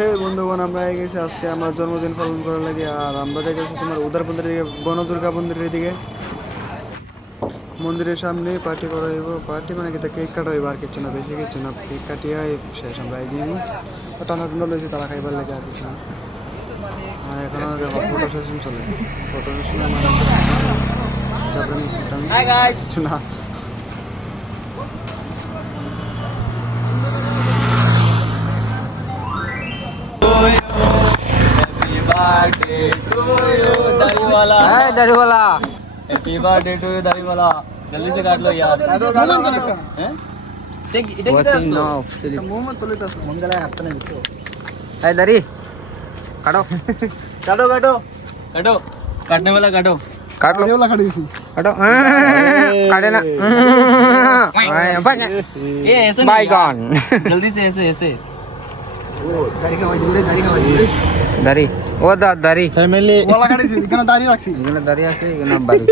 হে বন্ধুগণ, আমরা গেছি আজকে আমার জন্মদিন পালন করার লাগে। আর আমরা গেছি তোমার উদারপন্থের দিকে, বনদুর্গা মন্দিরের দিকে। মন্দিরের সামনে পার্টি করা হইব। পার্টি মানে কিন্তু কেক কাটা হইব, আর কিছু না, বেশি কিছু না। কেক কাটিয়ে শেষ আমরা এই দিন টানা টুন্ডা লইছি তারা খাইবার লাগে, আর কিছু না। আর এখন ফটো সেশন চলে। ফটো সেশনে মানে কিছু না। दाढ़ीवाला हैप्पी बर्थडे टू यू दाढ़ीवाला जल्दी से काट लो यार हैं देख इधर वाचिंग नाउ मंगला है अपने बिट्टू ए दाढ़ी काटो काटो काटो काटो काटने वाला काटो काट लो वाला खड़ी सी काटो काटे ना ये ऐसे बाय गॉन जल्दी से ऐसे ऐसे दाढ़ी ओ दाढ़ी ফ্যামিলি ওলা কাটিছি, এখানে দাড়ি রাখছি। এখানে দাড়ি আছে এখানে বাড়ি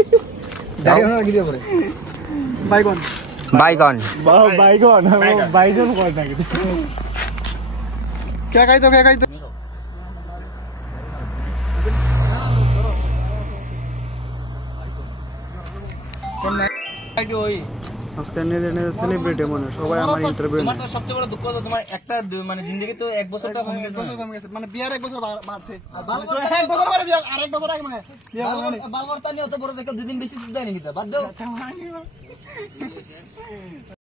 দাড়ি ওনা কি দিয়ে পরে বাইগন বাইগন বাইগন বাইজন কয় থাকে। কে খাইতো কে খাইতো ওই আজকে নিজের নিজের সেলিব্রিটি মনে সবাই আমার ইন্টারভিউ তোমার তো সবচেয়ে বড় দুঃখ হলো তোমার একটা মানে জিন্দেগি তো এক বছরটা কমে গেছে মানে বিয়ার এক বছর বাড়ছে, এক বছর পরে বিয়া আরেক বছর আগে মানে কি হবে বালমার্তা নিয়ে অত বড় একটা দুদিন বেশি দেয় নাকি বাদ দাও